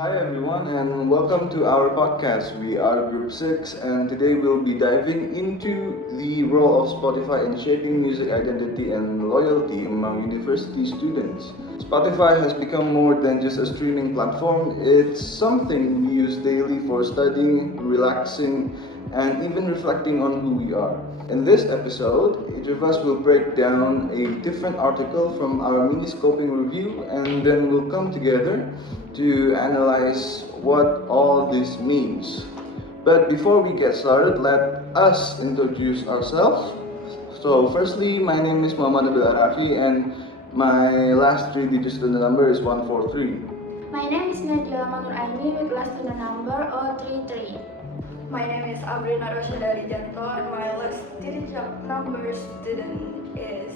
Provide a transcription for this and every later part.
Hi everyone and welcome to our podcast. We are Group 6 and today we'll be diving into the role of Spotify in shaping music identity and loyalty among university students. Spotify has become more than just a streaming platform, it's something we use daily for studying, relaxing, and even reflecting on who we are. In this episode, each of us will break down a different article from our mini scoping review and then we'll come together to analyze what all this means. But before we get started, let us introduce ourselves. So, firstly, my name is Nabil Arrafi and my last three digits to the number is 143. My name is Nadia Nuraini with last student number 033. My name is Amrina Rosyada Arijanto and my last digit number student is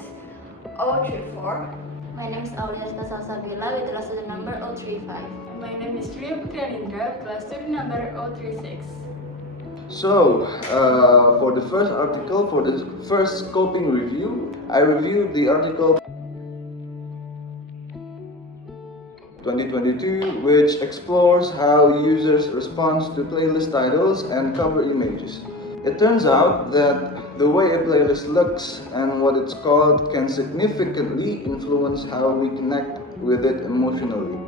034. My name is Aulia Salsabila with class student number 035. My name is Putri Anindra, class student number 036. So, for the first article, for the first scoping review, I reviewed the article 2022, which explores how users respond to playlist titles and cover images. It turns out that the way a playlist looks and what it's called can significantly influence how we connect with it emotionally.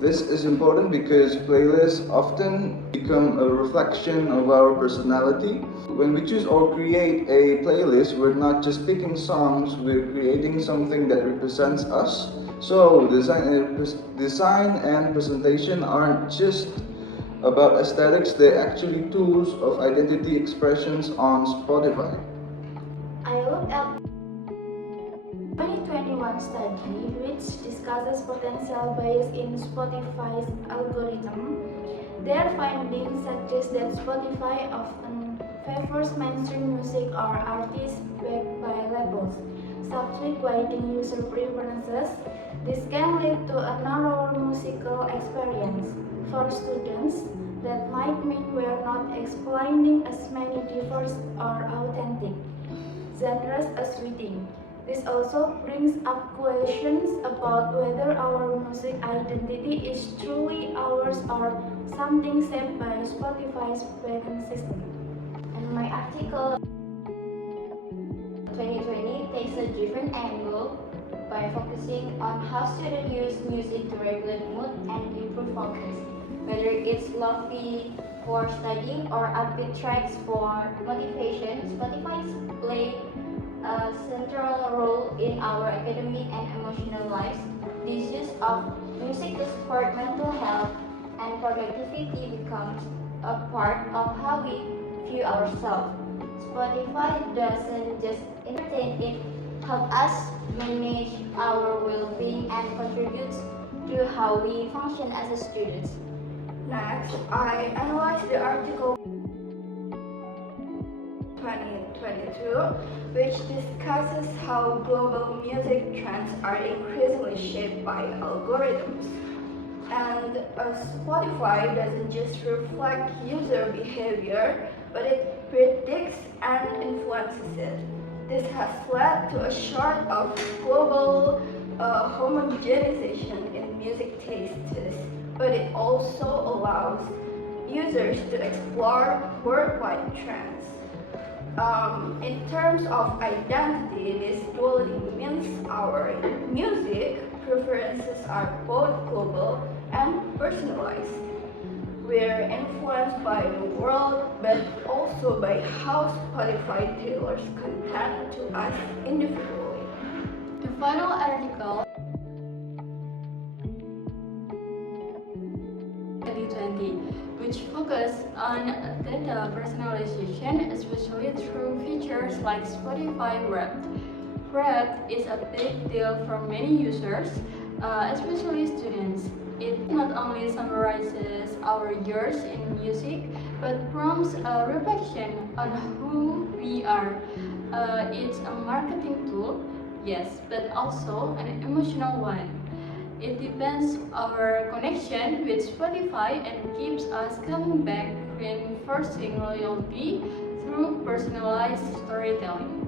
This is important because playlists often become a reflection of our personality. When we choose or create a playlist, we're not just picking songs, we're creating something that represents us. So, design and presentation aren't just about aesthetics, they're actually tools of identity expressions on Spotify. I looked at 2021 study which discusses potential bias in Spotify's algorithm. Their findings suggest that Spotify often favors mainstream music or artists backed by labels, subtly guiding user preferences. This can lead to a narrower musical experience. For students, that might mean we're not exploring as many diverse or authentic genres as we think. This also brings up questions about whether our music identity is truly ours or something shaped by Spotify's patent system. And my article 2020 takes a different angle by focusing on how students use music to regulate mood and improve focus. Whether it's lofi for studying or upbeat tracks for motivation, Spotify plays a central role in our academic and emotional lives. This use of music to support mental health and productivity becomes a part of how we view ourselves. Spotify doesn't just entertain, it helps us manage our well-being and contributes to how we function as students. Next, I analyzed the article 2022, which discusses how global music trends are increasingly shaped by algorithms. And Spotify doesn't just reflect user behavior, but it predicts and influences it. This has led to a sort of global homogenization in music tastes, but it also allows users to explore worldwide trends. In terms of identity, this duality means our music preferences are both global and personalized. We're influenced by the world, but also by how Spotify tailors content to us individually. The final article 2020, which focus on data personalization, especially through features like Spotify Wrapped. Wrapped is a big deal for many users, especially students. It not only summarizes our years in music, but prompts a reflection on who we are. It's a marketing tool, yes, but also an emotional one. It deepens our connection with Spotify and keeps us coming back, reinforcing loyalty through personalized storytelling.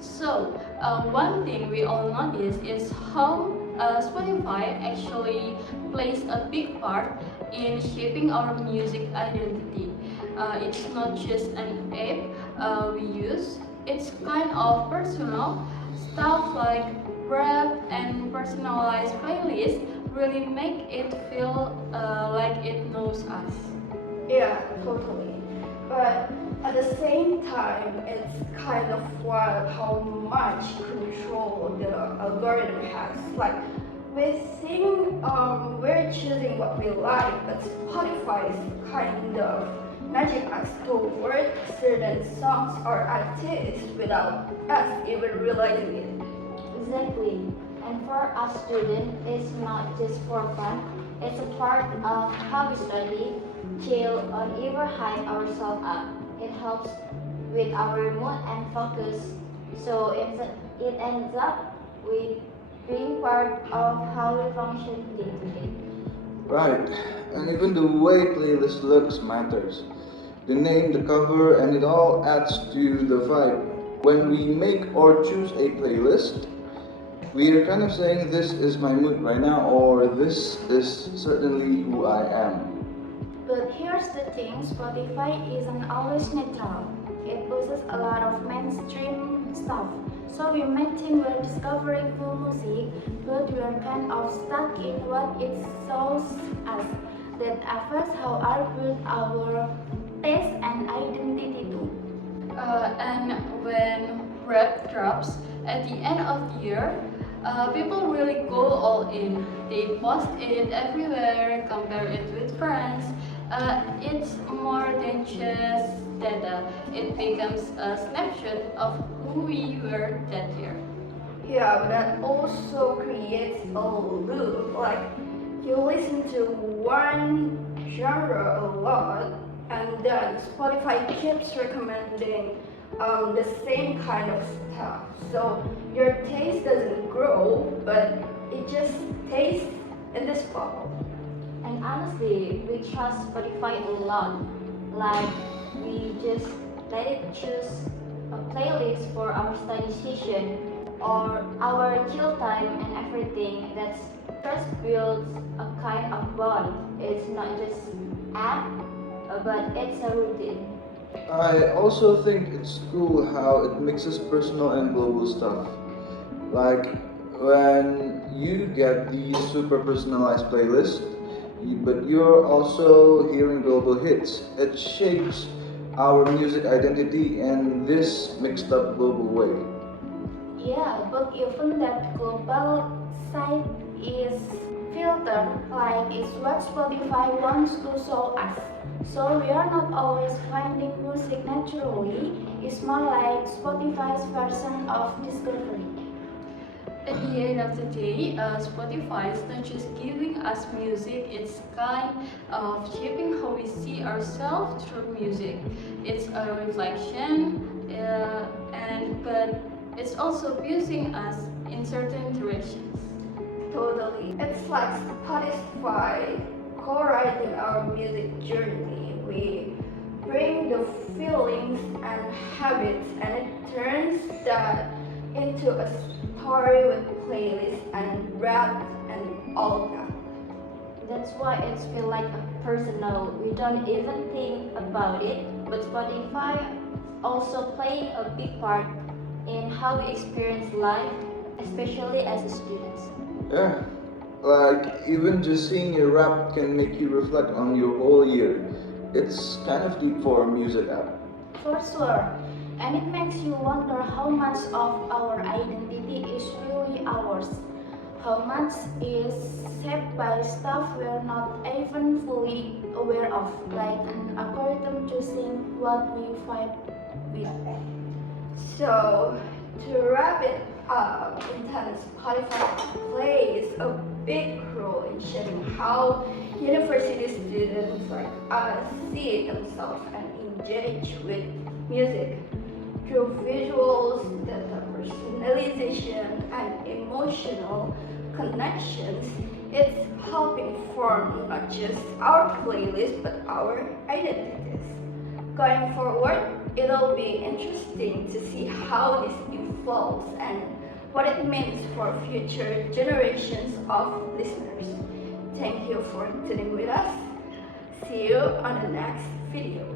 So, One thing we all notice is how Spotify actually plays a big part in shaping our music identity. It's not just an app we use, it's kind of personal. Stuff like rap and personalized playlists really make it feel like it knows us. Yeah, totally. But at the same time, it's kind of wild how much control the algorithm has. Like, we think we're choosing what we like, but Spotify is kind of nudging us toward certain songs or artists without us even realizing it. Exactly. And for us students, it's not just for fun. It's a part of how we study, chill, or even hype ourselves up. It helps with our mood and focus. So it ends up with being part of how we function day to day. Right, and even the way playlist looks matters. The name, the cover, and it all adds to the vibe. When we make or choose a playlist, we are kind of saying this is my mood right now, or this is certainly who I am. But here's the thing, Spotify isn't always neutral. It posts a lot of mainstream stuff. So we might think we're discovering cool music, but we're kind of stuck in what it shows us. That affects how our build our taste and identity too. And when rap drops at the end of the year, people really go all in. They post it everywhere, compare it with friends. It's more than just data. It becomes a snapshot of who we were that year. Yeah, but that also creates a loop. Like, you listen to one genre a lot, and then Spotify keeps recommending the same kind of stuff. So your taste doesn't grow, but it just stays in this bubble. And honestly, we trust Spotify a lot. Like, we just let it choose a playlist for our study session or our chill time and everything. That's trust builds a kind of bond. It's not just app, but it's a routine. I also think it's cool how it mixes personal and global stuff. Like when you get the super personalized playlist, but you're also hearing global hits. It shapes our music identity in this mixed up global way. Yeah, but even that global side is filtered, like it's what Spotify wants to show us. So we are not always finding music naturally, it's more like Spotify's version of discovery. At the end of the day, Spotify is not just giving us music, it's kind of shaping how we see ourselves through music. It's a reflection, but it's also pushing us in certain directions. Totally. It's like Spotify co-writing our music journey. We bring the feelings and habits and it turns that into a story with playlists and rap and all that. That's why it feels like a personal. We don't even think about it, but Spotify also playing a big part in how we experience life, especially as students. Yeah, like even just seeing a rap can make you reflect on your whole year. It's kind of deep for a music app. For sure. And it makes you wonder how much of our identity is really ours. How much is shaped by stuff we're not even fully aware of, like an algorithm choosing what we vibe with. So, to wrap it up, Intense Spotify plays a big role in shaping how university students like us see themselves and engage with music. Through visuals, data personalization, and emotional connections, it's helping form not just our playlist but our identities. Going forward, it'll be interesting to see how this evolves and what it means for future generations of listeners. Thank you for tuning with us. See you on the next video.